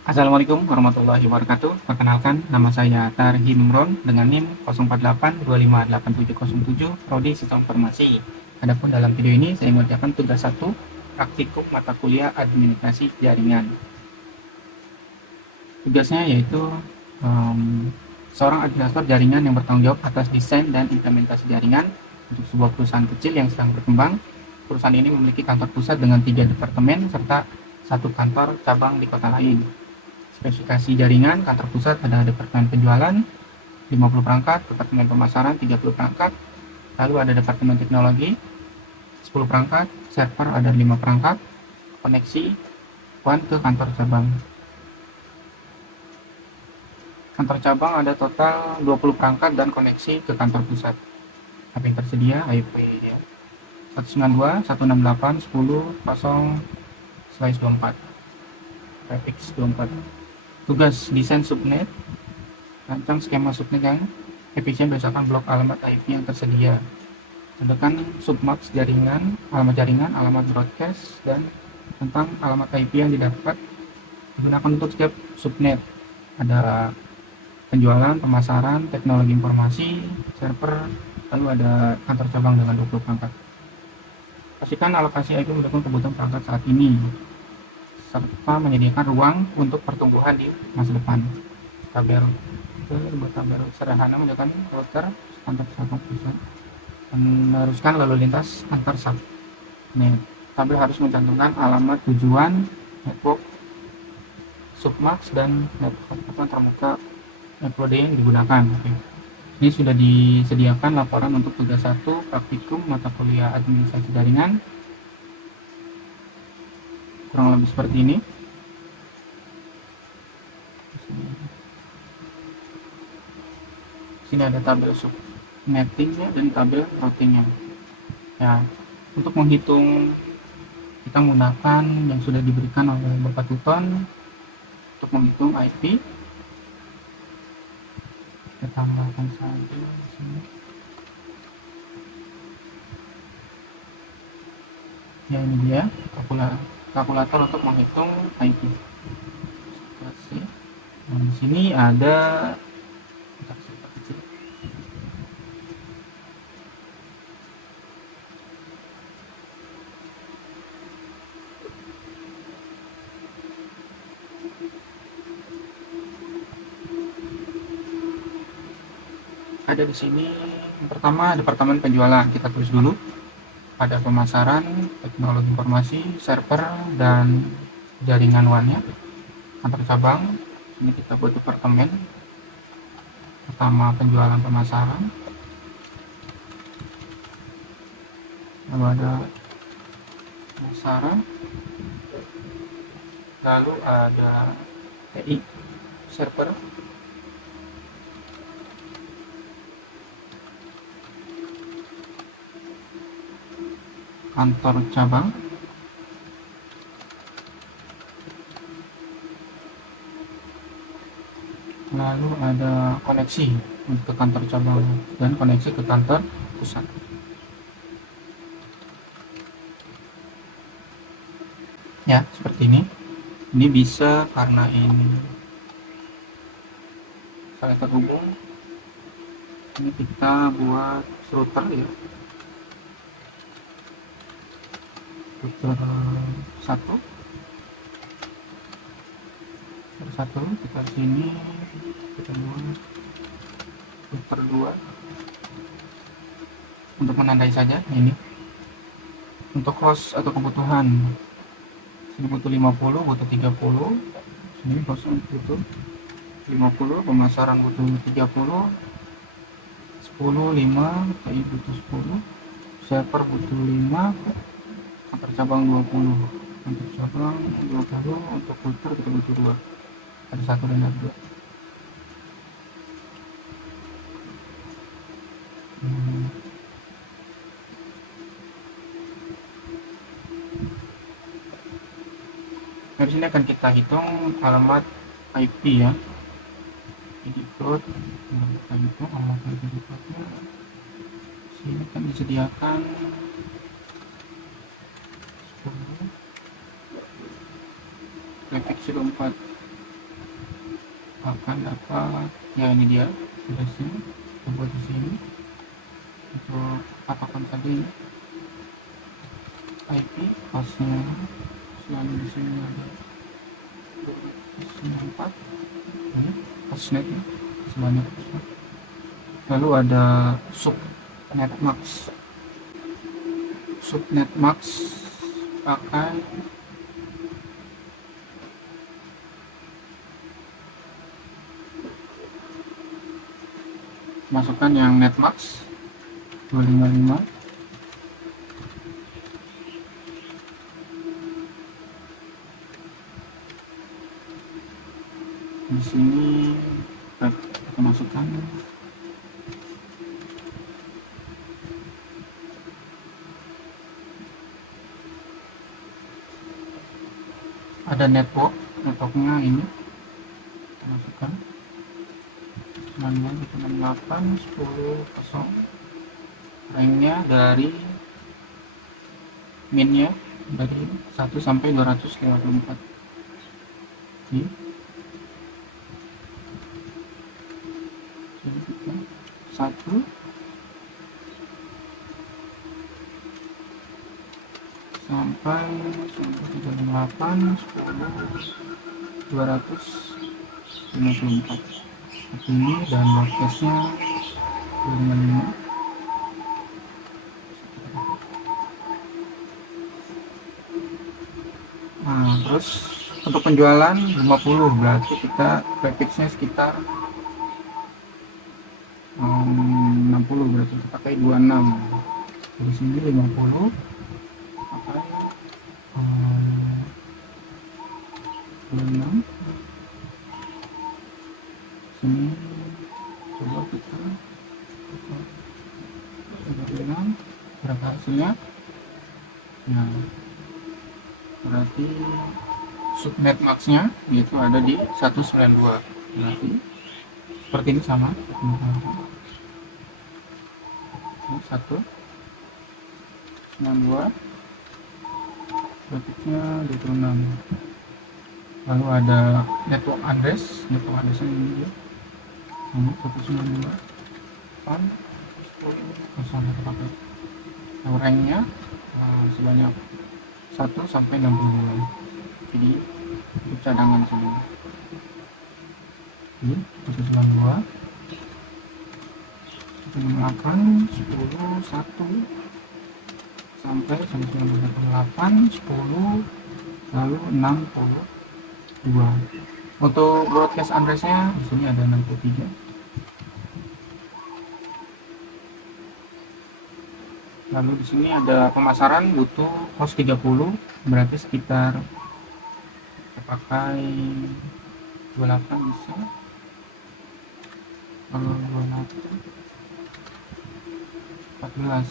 Assalamualaikum warahmatullahi wabarakatuh. Perkenalkan, nama saya Tarhi Imron dengan NIM 0482588707 Prodi Sistem Informasi. Adapun dalam video ini saya mengerjakan tugas 1 praktikum mata kuliah administrasi jaringan. Tugasnya yaitu seorang administrator jaringan yang bertanggung jawab atas desain dan implementasi jaringan untuk sebuah perusahaan kecil yang sedang berkembang. Perusahaan ini memiliki kantor pusat dengan 3 departemen serta 1 kantor cabang di kota lain. Spesifikasi jaringan kantor pusat ada departemen penjualan 50 perangkat, departemen pemasaran 30 perangkat, lalu ada departemen teknologi 10 perangkat, server ada 5 perangkat, koneksi WAN ke kantor cabang. Kantor cabang ada total 20 perangkat dan koneksi ke kantor pusat. HP yang tersedia IP 192 168 10 0/24 prefix 24. Tugas desain subnet, rancang skema subnet yang efisien berdasarkan blok alamat IP yang tersedia. Tentukan submax jaringan, alamat broadcast, dan tentang alamat IP yang didapat digunakan untuk setiap subnet. Ada penjualan, pemasaran, teknologi informasi, server, lalu ada kantor cabang dengan 20 perangkat. Pastikan alokasi IP mendukung kebutuhan perangkat saat ini, serta menyediakan ruang untuk pertumbuhan di masa depan. Tabel sederhana menunjukkan router antar cabang pusat, meneruskan lalu lintas antar subnet. Tabel harus mencantumkan alamat tujuan, network, submax, dan network termuka metode yang digunakan. Ini sudah disediakan laporan untuk tugas 1 praktikum mata kuliah administrasi jaringan, kurang lebih seperti ini. Sini ada tabel subnettingnya dan tabel routingnya. Ya, untuk menghitung kita menggunakan yang sudah diberikan oleh Bapak Tuton untuk menghitung IP. Kita tambahkan saja di sini. Ya, ini dia kalkulator untuk menghitung IP. Nah, di sini ada di sini yang pertama departemen penjualan, kita tulis dulu. Ada pemasaran, teknologi informasi, server, dan jaringan WAN-nya. Kantor cabang, ini kita buat departemen. Pertama penjualan pemasaran, lalu ada pemasaran, lalu ada TI server, kantor cabang, lalu ada koneksi ke kantor cabang dan koneksi ke kantor pusat. Ya, seperti ini. Ini bisa karena ini saling terhubung. Ini kita buat router ya. Router 1 kita sini, kita buat router 2 untuk menandai saja ini. Untuk host atau kebutuhan, sini butuh 50, butuh 30, sini host butuh 50, pemasaran butuh 30, 10, 5, TI butuh 10, server butuh 5, kantor cabang 20, kantor cabang 20, untuk router kita butuh 2, ada 1 dan ada 2. Dari sini akan kita hitung alamat IP ya. ID code, kita hitung alamat IP defaultnya. Sini kan disediakan 10 prefix 24 akan dapat, ya ini dia tulisnya, kita buat di sini untuk patokan saja ini IP hostnya. Selalu di sini ada 294 ini hostnetnya sebanyak. Lalu ada subnetmax pakai masukkan yang netmax 255. Di sini kita masukkan ada networknya ini kita masukkan 98 10 0, ranknya dari minnya dari 1 sampai 254. Jadi kita 1 sampai 38 10 254 ini, dan broadcastnya 255. Nah, terus untuk penjualan 50, berarti kita prefixnya sekitar 60, berarti kita pakai 26. Di sini 50 pakai 26. Sini coba kita 26 berapa hasilnya. Nah, berarti subnet maxnya yaitu ada di 192, berarti seperti ini sama. Ini 192 grafiknya 26. Lalu ada network addressnya ini dia sama 192 pan 10 kita pakai. Ranknya sebanyak 1 sampai 62, jadi untuk cadangan semua. Ini 192 kita menggunakan 10 1 sampai 198 10 lalu 62. Untuk broadcast addressnya di sini ada 63. Lalu di sini ada pemasaran butuh host 30, berarti sekitar kita pakai 28 bisa. Kalau 28 14,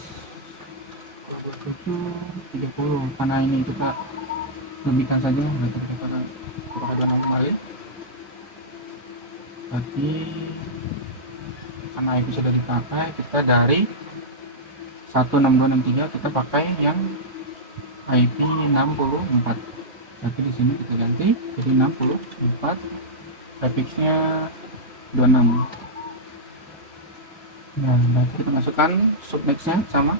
27 30, karena ini kita lebihkan saja, berarti kita pakai 26 kali. Berarti karena itu sudah dipakai, kita dari 16263 kita pakai yang IP 64. Berarti di sini kita ganti jadi 64, prefixnya 26. Nah, berarti kita masukkan subnexnya sama.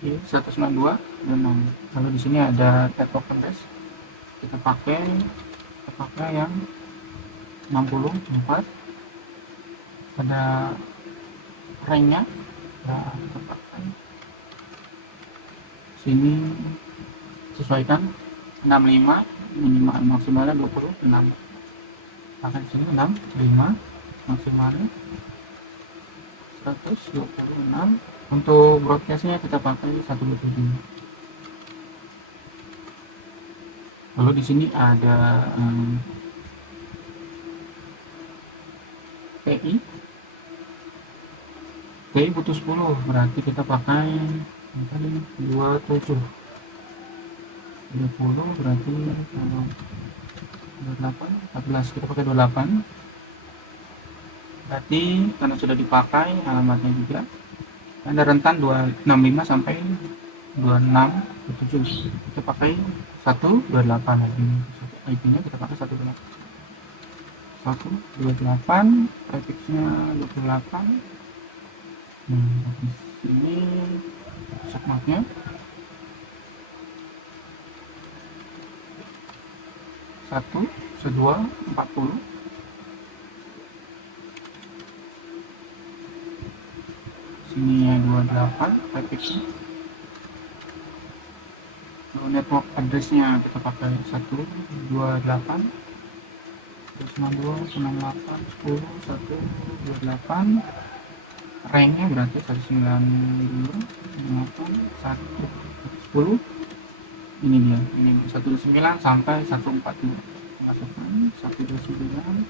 Ini 192 dan 6. Lalu di sini ada network address. Kita pakai yang 64. Ada ranknya. Nah, kita pakai sini sesuaikan 65, minimal maksimalnya 26. Pakai sini 65, maksimalnya 126. Untuk broadcastnya kita pakai 127. Lalu di sini ada TI butuh 10, berarti kita pakai 27. 20 berarti kalau 28 14 kita pakai 28. Berarti karena sudah dipakai alamatnya juga ada rentan 265 sampai 26, itu 27. Kita pakai 128 lagi. IP-nya kita pakai 128, prefixnya 28. Di sini submarknya 1, 2, 40. Sini 28 prefixnya. Network addressnya kita pakai 128 192 168 10 128. Ranknya berarti 192 110. Ini dia, ini 19 sampai 142. Masukkan 129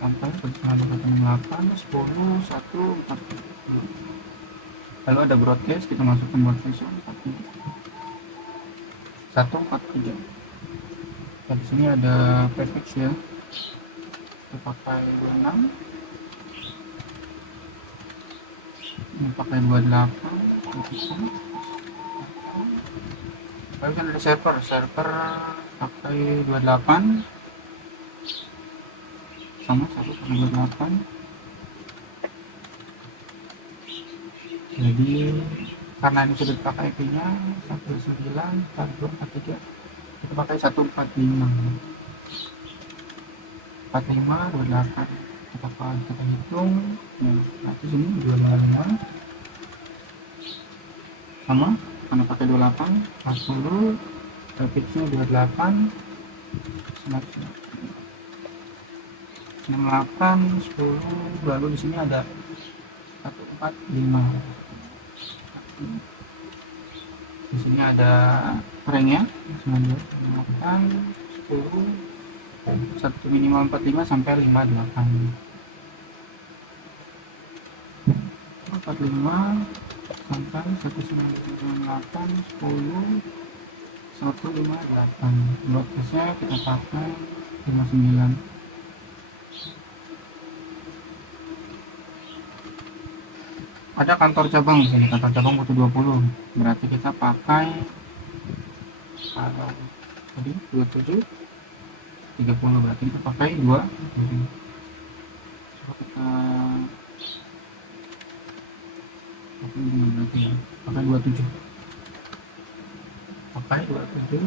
sampai 168 10 140. Lalu ada broadcast, kita masukkan broadcast 143. Di sini ada prefix ya, kita pakai 26, ini pakai 28. Lalu kan ada server pakai 28 sama 1,28. Jadi karena ini sudah pakai IP-nya 194243, kita pakai 145 4528. Kita hitung ya, nanti sini 255 sama karena pakai 28 40 prefixnya 28 68 10. Lalu di sini ada 145. Di sini ada ranknya 98 10 1 minimal 45 sampai 58. 45 sampai 198 10 158. Broadcastnya kita pakai 59. Ada kantor cabang, misalnya kantor cabang butuh 20, berarti kita pakai kalau tadi 27 30, berarti kita pakai 2. Coba kita berarti ya, pakai 27. Pakai 27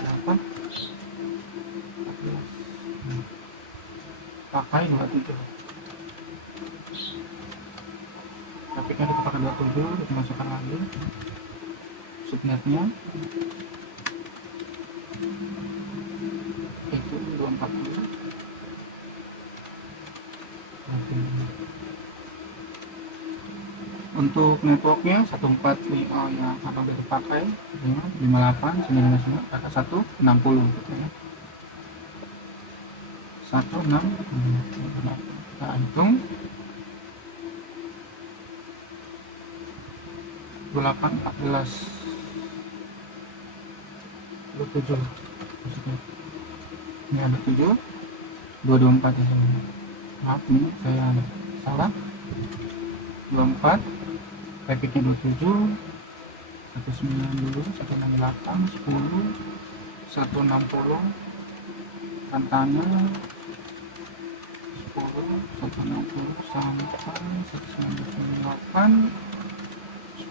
berapa? 14. Pakai 27. Tapi kan kita pakai 27, kita masukkan lagi subnetnya itu 240. Untuk networknya 14 ya, apa udah dipakai 58 959 pakai 160 gitu ya. 16. Kita hitung 28 14 27 maksudnya. Ini ada 7 224 di sini. Maaf nih saya ada salah. 24 prefixnya 27 190 168 10 160 rantangnya 10 160 sampai 198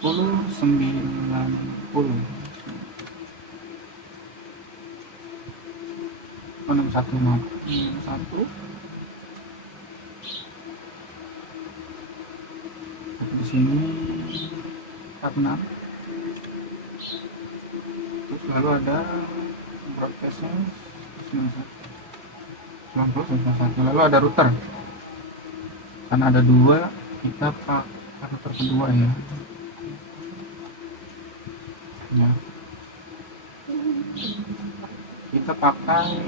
10 90 61 di sini 46. Terus lalu ada broadcastnya 91. Lalu ada router, karena ada 2 kita pakai router kedua ya. Kita pakai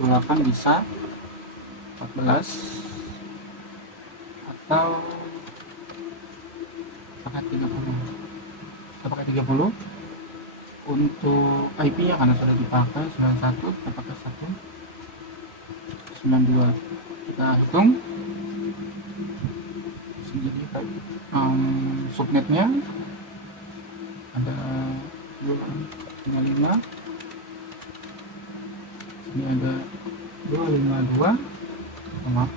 28 bisa 14 atau pakai 30. Kita pakai 30. Untuk IP nya karena sudah dipakai 91, kita pakai 192. kita hitung sendiri. Subnetnya ada 255, ini ada 252, maaf,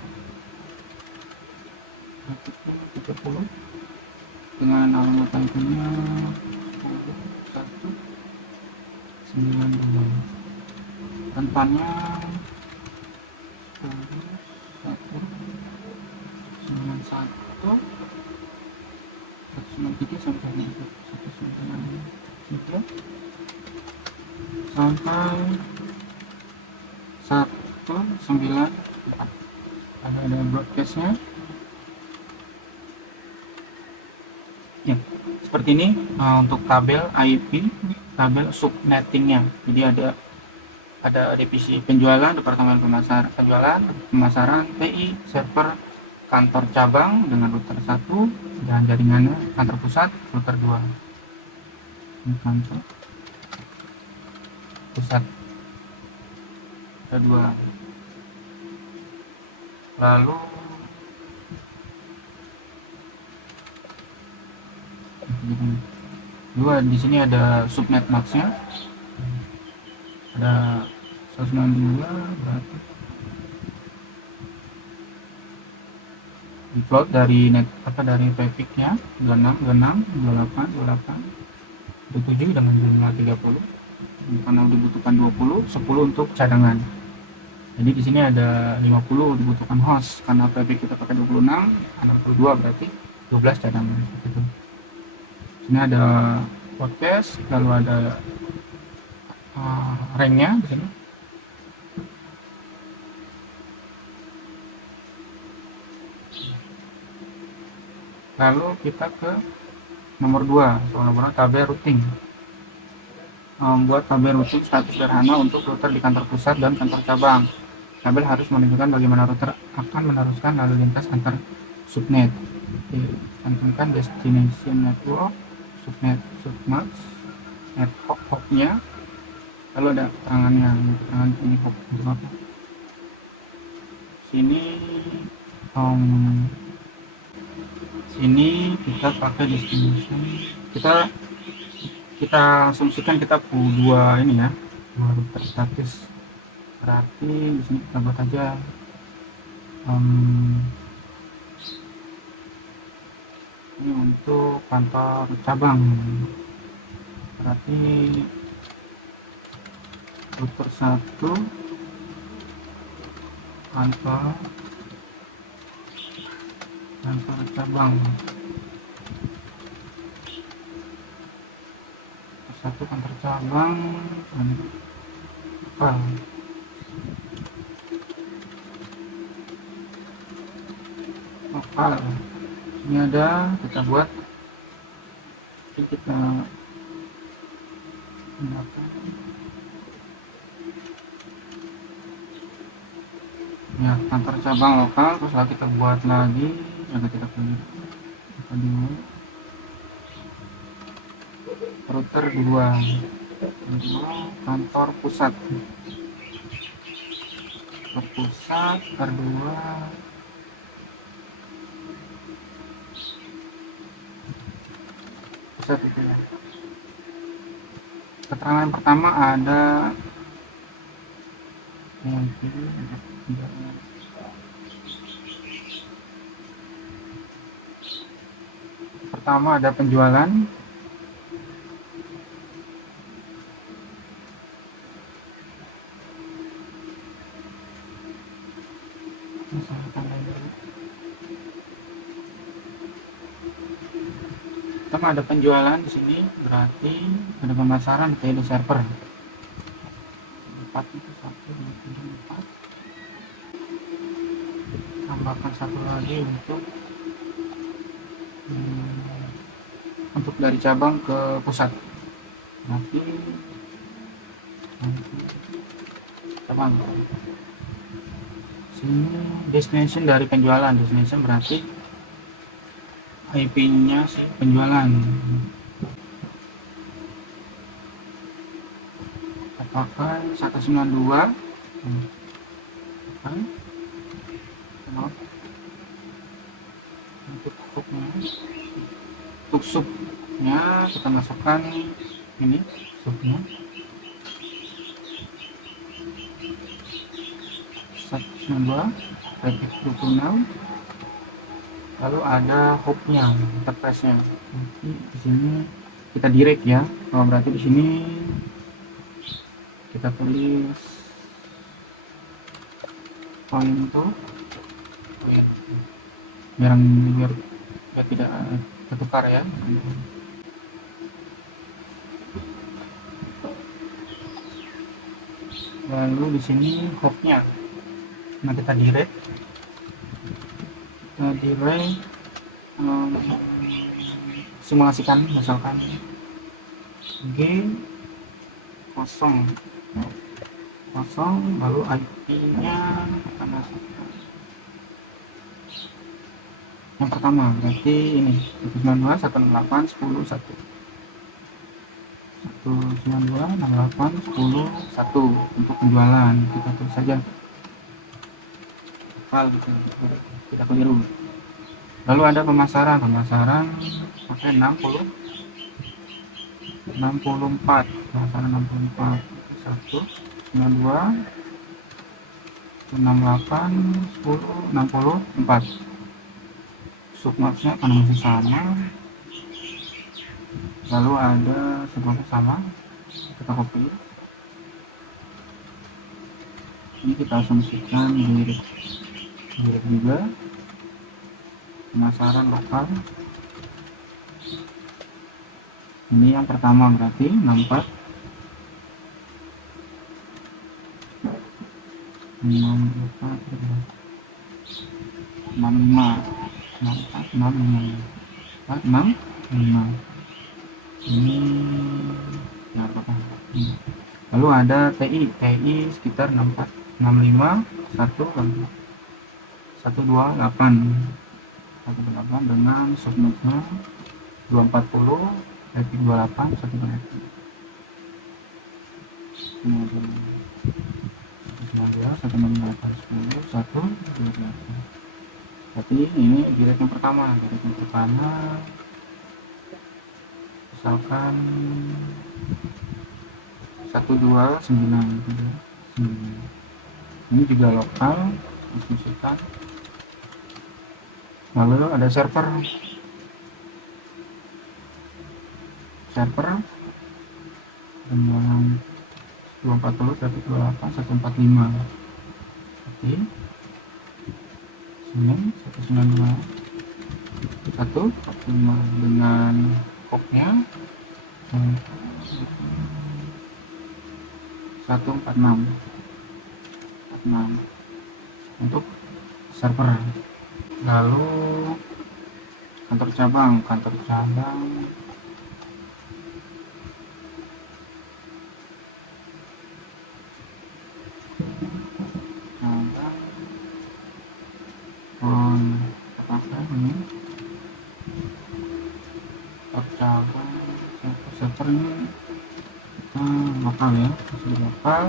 30 dengan alamat IP-nya 10.192, rentannya 10.191, 193 sampai 193 sampai 194. Ada broadcastnya ya, seperti ini. Untuk tabel IP, tabel subnettingnya, jadi ada divisi penjualan, departemen penjualan, pemasaran, TI, server, kantor cabang dengan router 1, dan jaringannya kantor pusat router 2. Ini kantor pusat ada 2. Lalu di sini ada subnet max-nya, ada 192, berarti default dari net dari traffic-nya 26, 26, 28, 28, 27 dengan jumlah 30 karena dibutuhkan 20, 10 untuk cadangan. Jadi di sini ada 50 dibutuhkan host karena traffic kita pakai 26, 62 berarti 12 cadangan gitu. Sini ada podcast, lalu ada ranknya di sini. Lalu kita ke nomor 2, soal nomor tabel routing. Membuat tabel routing status sederhana untuk router di kantor pusat dan kantor cabang. Tabel harus menunjukkan bagaimana router akan meneruskan lalu lintas antar subnet. Cantumkan destination network, subnet, submax, net hop-hopnya, lalu ada keterangannya, keterangan ini hop untuk apa. Sini kita pakai destination, kita asumsikan kita dua ini ya, dua router statis, berarti di sini kita buat aja ini untuk kantor cabang, berarti router 1 kantor cabang, satu kantor cabang lokal. Ini ada, kita buat, kita gunakan ya kantor cabang lokal. Terus lagi kita buat lagi, ada kita pilih router 2 kantor pusat R2 pusat itu ya. Keterangan pertama ada penjualan, ada penjualan di sini, berarti ada pemasaran, ada server 4 itu 1, 2, 3, 4. Tambahkan satu lagi untuk dari cabang ke pusat, berarti cabang. Sini destination dari penjualan, destination berarti IP-nya sih penjualan. Kita pakai 192. maaf, untuk hooknya, untuk subnya kita masukkan ini subnya 192 rapid 26, lalu ada hooknya, interface-nya. Nanti di sini kita direct ya, berarti di sini kita tulis point to point biar tidak tertukar ya. Lalu di sini hooknya, nah kita direct simulasikan misalkan G 0 lalu IP-nya kita masukkan yang pertama, berarti ini 192 168 10 1 192 68 10 1 untuk penjualan kita tulis saja hal gitu, tidak keliru. Lalu ada pemasaran pakai 64 pemasaran 64 1 92 68 10 64 submaxnya karena masih sama. Lalu ada sebelumnya sama, kita copy, ini kita asumsikan direct juga pemasaran lokal. Ini yang pertama berarti 64 ini ya, lalu ada TI sekitar 64 65 128 dengan subnotnya 240 rapid 28 1 rapid 1 berarti ini direct yang pertama, misalkan 129 ini juga lokal difungsikan. Lalu ada server dengan 240 tapi 28 145 oke. Sini 192 145 dengan hooknya 146 untuk server. Lalu kantor cabang server ini lokal ya, lokal.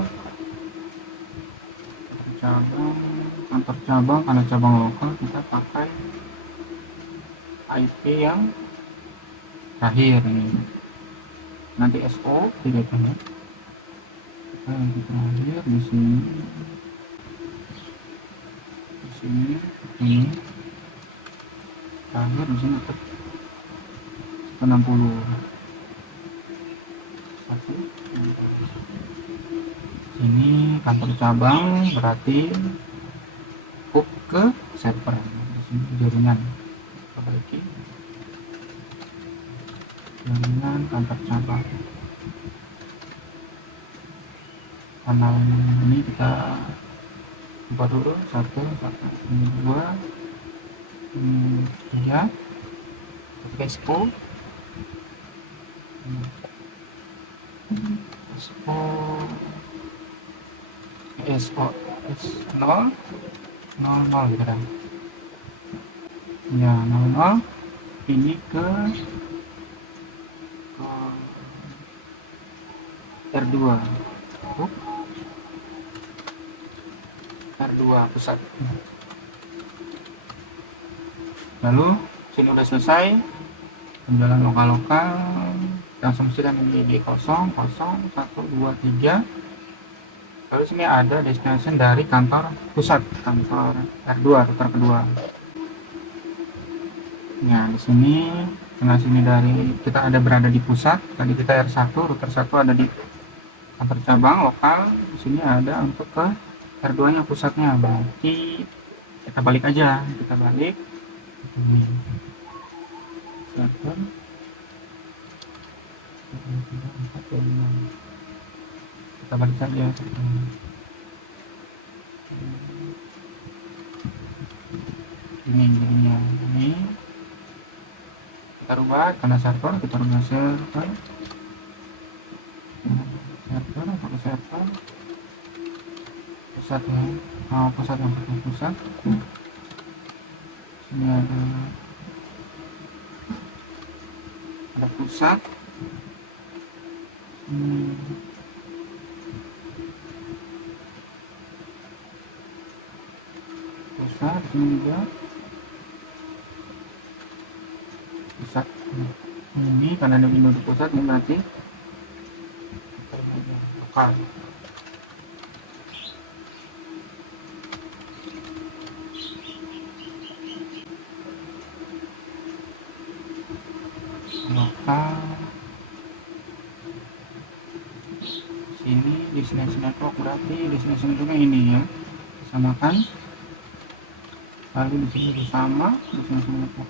Kantor cabang karena cabang lokal kita pakai IP yang terakhir ini, nanti SO tidak ya, yang terakhir di sini ini terakhir di sini 60 ini kantor cabang berarti hook ke server. Di sini jaringan, perbaiki jaringan kantor cabang. Kanal ini kita buka dulu 1 2 3 Expo S0 kan ya, 00 ini ke R2 pusat Lalu sini udah selesai penjualan lokal-lokal, langsung silang ini di 0, 0, 1, 2, 3. Lalu sini ada destination dari kantor pusat, kantor R2, router kedua. Nah, di sini tengah sini dari kita ada berada di pusat, tadi kita R1, router 1 ada di kantor cabang lokal. Di sini ada untuk ke R2 nya pusatnya, berarti kita balik aja, kita balik server kita balik saja ini jadinya ini kita rubah karena server, kita rubah server atau server pusatnya, pusat yang pusat. Sini ada pusat, pusat ini juga pusat. Ini karena ada window di pusat, ini berarti lokal. Lokal sini destination network, berarti destination juga ini ya, disamakan. Lalu di sini juga sama destination network,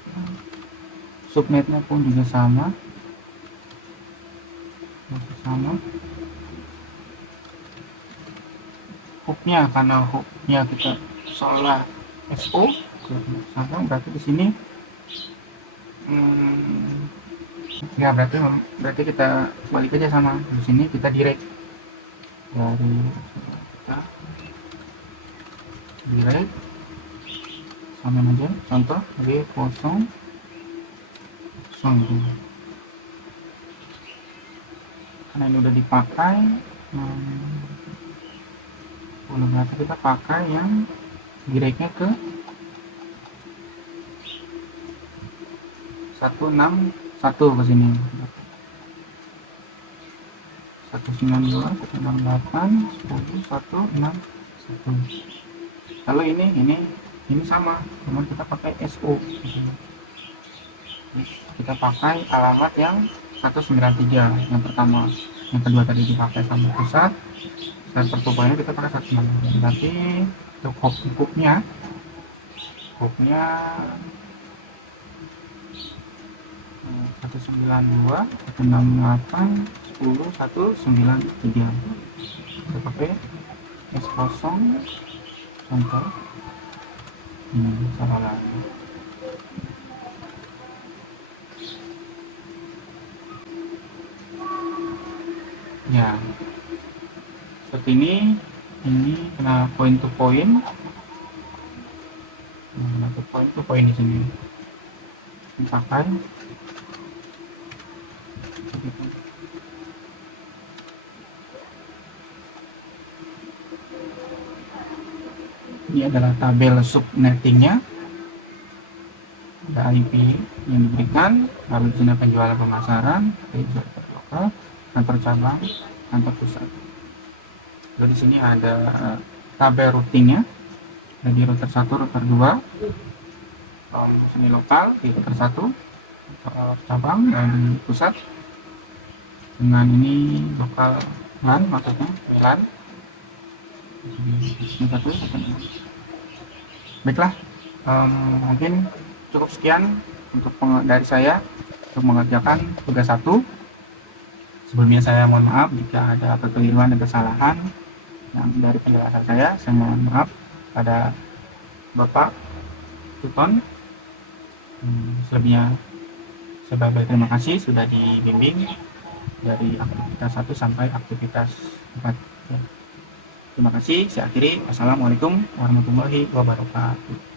subnetnya pun juga sama, hooknya karena hooknya kita soalnya SO sama, berarti di sini ya berarti kita balik aja sama. Di sini kita direct dari direct sama aja, contoh W0 karena ini udah dipakai. Berarti kita pakai yang directnya ke 161 ke sini, 192, 168, 10, 161. Lalu ini sama, cuma kita pakai SO. Kita pakai alamat yang 193 yang pertama, yang kedua tadi dipakai sama pusat, dan percobanya kita pakai 193. Berarti untuk hooknya 192, 168, 10, 193. Kita pakai S0 contoh ini salah lagi. Ya, seperti ini kena point to point. Point to point di sini dipakai. Ini adalah tabel subnettingnya, ada IP yang diberikan, lalu di sini penjualan pemasaran, lokal, kantor cabang, kantor pusat. Lalu di sini ada tabel routingnya, ada di router 1, router 2, lalu di sini lokal di router 1, cabang dan di pusat. Dengan ini lokal LAN, maksudnya WLAN. Baiklah, mungkin cukup sekian untuk dari saya untuk mengerjakan tugas 1. Sebelumnya saya mohon maaf jika ada kekeliruan dan kesalahan yang dari penjelasan saya mohon maaf pada Bapak Tuton. Selebihnya sebagai terima kasih sudah dibimbing dari aktivitas 1 sampai aktivitas 4. Terima kasih, saya akhiri. Wassalamualaikum warahmatullahi wabarakatuh.